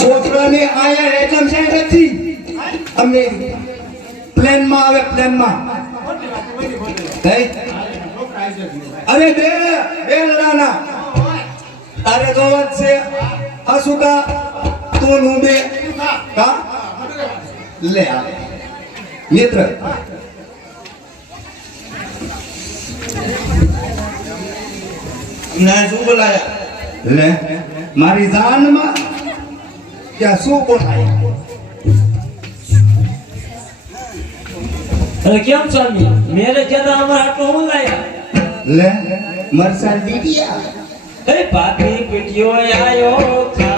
છોકરાને આયા એક્ઝામ સેન્ટરથી. અમને પ્લેનમાં આવે પ્લેનમાં? અરે બે બે લડાના. તારે જ છે. આ શું કા? તું ને હું બે. કા લે આ. મિત્ર. અમને શું બોલાયા? લે. મારી જાનમાં ત્યાં શું બોલાય અરે કેમ સ્વામી મેરે કેતા અમાર આટલો હું લાયા લે મરસાલ દીડિયા એ પાટી પીટીઓ આયો ખાવાનું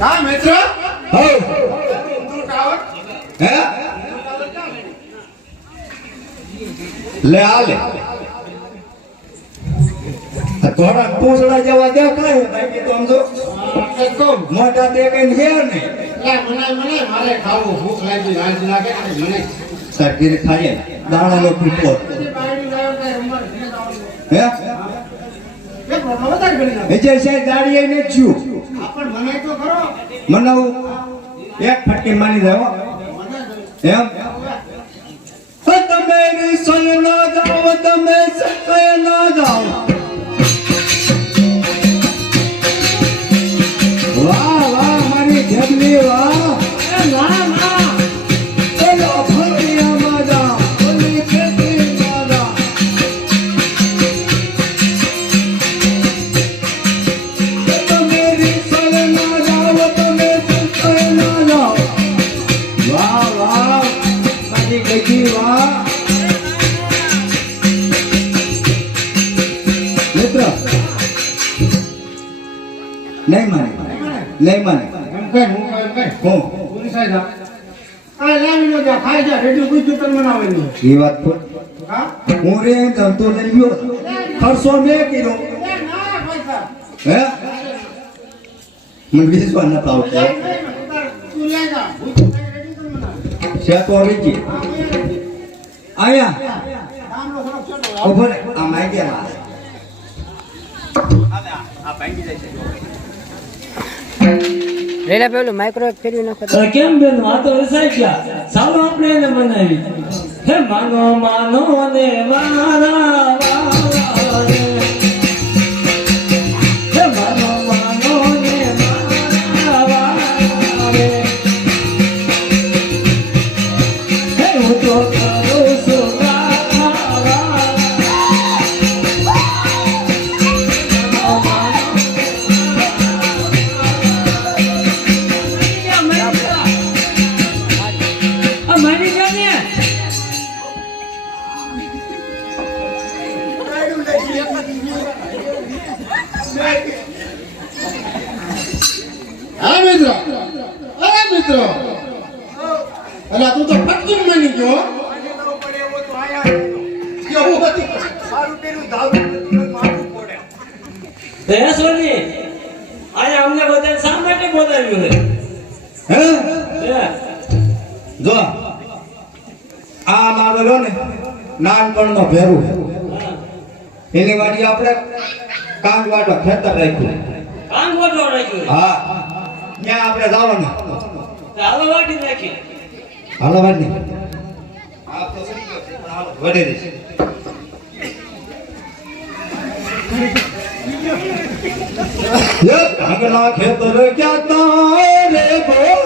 હા મિત્ર? હો હે? લે આ લે. થોડા પૂછડા જેવા તો આમ એકદમ. મોટા દે કઈ હે ને? લે મને મને મારે ખાવું ભૂખ લાગી લાગે મને. સરગીર ખાઈએ દાણાનો પીપો. છે. હે. એ જે છે ને જ્યું મને એક ફટકી માની દેવો એમ? તમે રીસોય ના જાઓ તમે સકય ના જાઓ. વાહ વાહ મારી જમલી વાહ. મારી ગજી વાહ મિત્ર. નહીં માને. નહીં માને. એમ કઈ હું એમ કઈ હું પોલીસ આવી આ લાવી નો જા ખાઈ જા રેડી કોઈ તન બનાવે એ વાત પર. હું? રે ધંધો લઈ ગયો. ખર્ચો મેં કર્યો. એ ના પૈસા હે? મને વિશ્વાસ નતા આવતો છે તો આવી ગઈ. આયા. ઊભો રે આ રેલા પેલું માઇક્રો ફેરવી નાખો. તો. અરે કેમ બેન આ તો વેસાઈ ગયા. ચાલો આપણે એને મનાવી. હે માનો માનો ને મારા અલા તું તો ફટકીન માની ગયો. કેવું હતું. મારું પેલું પડે અહીંયા અમને બધાને શા માટે બોલાવ્યું હે? હે? જો આ મારો લો ને નાનપણનો ભેરું. એની વાડી આપણે કાંગ વાટવા ખેતર રાખ્યું. કાંગ વાટવા રાખ્યું હા. ત્યાં આપણે જવાનું. હાલો વાટી નાખી હાલો વાડી આપ તો સરી ગયો પણ ક્યાં તારે ગોરી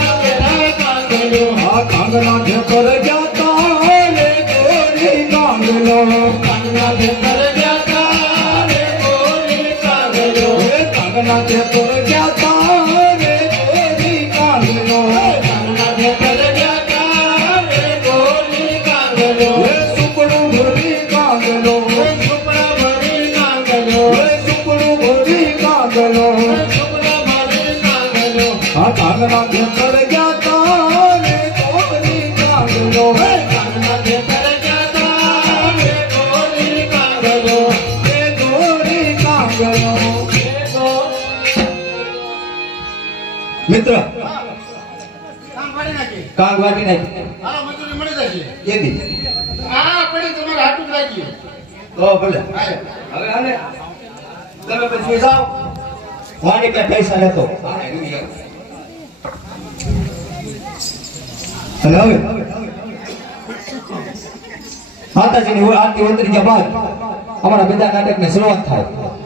મિત્ર કાંગ વાટી નાખી હાલો મજૂરી મળી જશે એ દી આ પડી તમારે હાટું તમે પછી જાઓ મારી પાસે પૈસા લેતો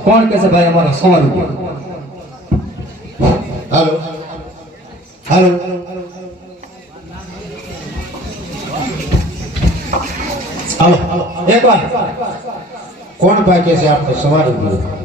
કોણ કહેશે ભાઈ, અમારો સો રૂપિયા. હાલો. હાલો. હાલો. એક કોણ પાકે છે આપણે સવારે બોલો